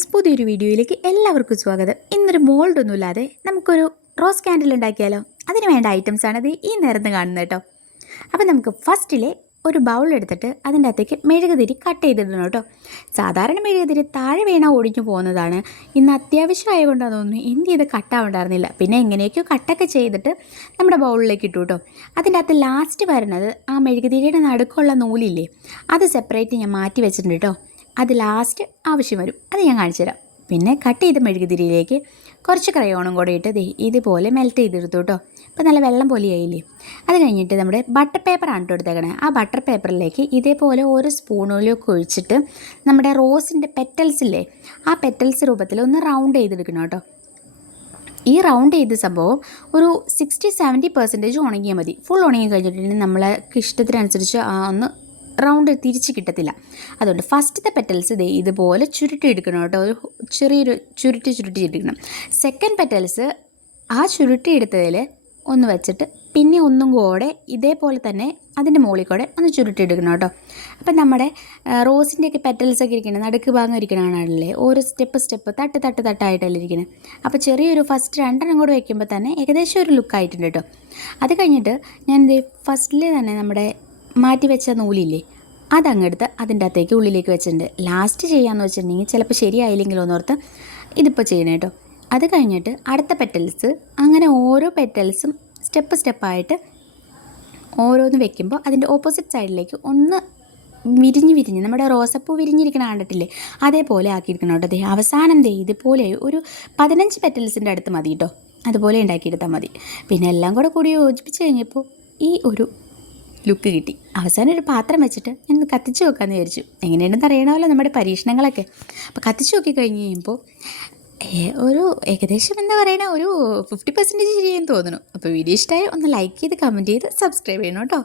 Guys പുതിയൊരു വീഡിയോയിലേക്ക് എല്ലാവർക്കും സ്വാഗതം. ഇന്നൊരു മോൾഡ് ഒന്നും ഇല്ലാതെ നമുക്കൊരു റോസ് ക്യാൻഡിൽ ഉണ്ടാക്കിയാലോ? അതിന് വേണ്ട ഐറ്റംസ് ആണ് ഇത് ഈ നേരത്ത് കാണുന്നത് കേട്ടോ. അപ്പം നമുക്ക് ഫസ്റ്റിലെ ഒരു ബൗൾ എടുത്തിട്ട് അതിന്റെ അകത്തേക്ക് മെഴുകുതിരി കട്ട് ചെയ്തിടണം കേട്ടോ. സാധാരണ മെഴുകുതിരി താഴെ വീണ ഒടിഞ്ഞു പോകുന്നതാണ്. ഇന്ന് അത്യാവശ്യമായതുകൊണ്ടാണ് തോന്നുന്നു എന്ത് ചെയ്ത് കട്ടാവുണ്ടായിരുന്നില്ല പിന്നെ എങ്ങനെയൊക്കെയോ കട്ടൊക്കെ ചെയ്തിട്ട് നമ്മുടെ ബൗളിലേക്ക് ഇട്ടു കേട്ടോ. അതിന്റെ അകത്ത് ലാസ്റ്റ് വരുന്നത് ആ മെഴുകുതിരിയുടെ നടുക്കുള്ള നൂലില്ലേ? അത് സെപ്പറേറ്റ് ഞാൻ മാറ്റി വെച്ചിട്ടുണ്ട് കേട്ടോ. അത് ലാസ്റ്റ് ആവശ്യം വരും. അത് ഞാൻ കാണിച്ചു തരാം. പിന്നെ കട്ട് ചെയ്ത മെഴുകുതിരിയിലേക്ക് കുറച്ച് ക്രയോണും കൂടെ ഇട്ട് ദേ ഇതുപോലെ മെൽറ്റ് ചെയ്തെടുത്തു കേട്ടോ അപ്പോൾ നല്ല വെള്ളം പോലെ ആയില്ലേ? അത് കഴിഞ്ഞിട്ട് നമ്മുടെ ബട്ടർ പേപ്പറാണ് കേട്ടോ എടുത്തേക്കണേ. ആ ബട്ടർ പേപ്പറിലേക്ക് ഇതേപോലെ ഓരോ സ്പൂണിലൊക്കെ ഒഴിച്ചിട്ട് നമ്മുടെ റോസിന്റെ പെറ്റൽസ് ഇല്ലേ ആ പെറ്റൽസ് രൂപത്തിൽ ഒന്ന് റൗണ്ട് ചെയ്തെടുക്കണം കേട്ടോ ഈ റൗണ്ട് ചെയ്ത സംഭവം ഒരു സിക്സ്റ്റി സെവന്റി പെർസെന്റേജ് ഉണങ്ങിയാൽ മതി. ഫുൾ ഉണങ്ങി കഴിഞ്ഞിട്ടുണ്ടെങ്കിൽ നമ്മളെ ഇഷ്ടത്തിനനുസരിച്ച് ആ ഒന്ന് റൗണ്ട് തിരിച്ച് കിട്ടത്തില്ല. അതുകൊണ്ട് ഫസ്റ്റത്തെ പെറ്റൽസ് ഇതേ ഇതുപോലെ ചുരുട്ടി എടുക്കണം കേട്ടോ. ഒരു ചെറിയൊരു ചുരുട്ടി ചുരുട്ടി എടുക്കണം. സെക്കൻഡ് പെറ്റൽസ് ആ ചുരുട്ടി എടുത്തതിൽ ഒന്ന് വെച്ചിട്ട് പിന്നെ ഒന്നും കൂടെ ഇതേപോലെ തന്നെ അതിന്റെ മുകളിൽ കൂടെ ഒന്ന് ചുരുട്ടി എടുക്കണം കേട്ടോ. അപ്പം നമ്മുടെ റോസിന്റെയൊക്കെ പെറ്റൽസൊക്കെ ഇരിക്കുന്നത് നടുക്ക് ഭാഗം ഇരിക്കണതാണല്ലേ? ഓരോ സ്റ്റെപ്പ് സ്റ്റെപ്പ് തട്ട് തട്ട് തട്ടായിട്ടല്ലേ ഇരിക്കുന്നത് അപ്പോൾ ചെറിയൊരു ഫസ്റ്റ് രണ്ടെണ്ണം കൂടെ വയ്ക്കുമ്പോൾ തന്നെ ഏകദേശം ഒരു ലുക്കായിട്ടുണ്ട് കേട്ടോ. അത് കഴിഞ്ഞിട്ട് ഞാൻ ഫസ്റ്റിൽ തന്നെ നമ്മുടെ മാറ്റി വെച്ച നൂലില്ലേ? അതങ്ങെടുത്ത് അതിന്റെ അകത്തേക്ക് ഉള്ളിലേക്ക് വെച്ചിട്ടുണ്ട്. ലാസ്റ്റ് ചെയ്യാമെന്ന് വെച്ചിട്ടുണ്ടെങ്കിൽ ചിലപ്പോൾ ശരിയായില്ലെങ്കിലോ എന്നോർത്ത് ഇതിപ്പോൾ ചെയ്യണം കേട്ടോ അത് കഴിഞ്ഞിട്ട് അടുത്ത പെറ്റൽസ് അങ്ങനെ ഓരോ പെറ്റൽസും സ്റ്റെപ്പ് സ്റ്റെപ്പായിട്ട് ഓരോന്ന് വെക്കുമ്പോൾ അതിന്റെ ഓപ്പോസിറ്റ് സൈഡിലേക്ക് ഒന്ന് വിരിഞ്ഞ് വിരിഞ്ഞ് നമ്മുടെ റോസപ്പൂ വിരിഞ്ഞിരിക്കണ കണ്ടിട്ടില്ലേ? അതേപോലെ ആക്കിയിരിക്കണം കേട്ടോ ദേ. അവസാനം ദേ ഇതുപോലെ ഒരു പതിനഞ്ച് പെറ്റൽസിന്റെ അടുത്ത് മതി കേട്ടോ അതുപോലെ ഉണ്ടാക്കിയെടുത്താൽ മതി. പിന്നെ എല്ലാം കൂടെ കൂടി യോജിപ്പിച്ച് കഴിഞ്ഞപ്പോൾ ഈ ഒരു ലുക്ക് കിട്ടി. അവസാനം ഒരു പാത്രം വെച്ചിട്ട് ഞാൻ കത്തിച്ചു നോക്കാമെന്ന് വിചാരിച്ചു. എങ്ങനെയുണ്ടെന്ന് അറിയണമല്ലോ നമ്മുടെ പരീക്ഷണങ്ങളൊക്കെ. അപ്പോൾ കത്തിച്ചു നോക്കി കഴിഞ്ഞ് കഴിയുമ്പോൾ ഒരു ഏകദേശം എന്താ പറയണ ഒരു ഫിഫ്റ്റി പെർസെന്റേജ് ശരിയെന്ന് തോന്നുന്നു. അപ്പോൾ വീഡിയോ ഇഷ്ടമായി ഒന്ന് ലൈക്ക് ചെയ്ത് കമന്റ് ചെയ്ത് സബ്സ്ക്രൈബ് ചെയ്യണം കേട്ടോ.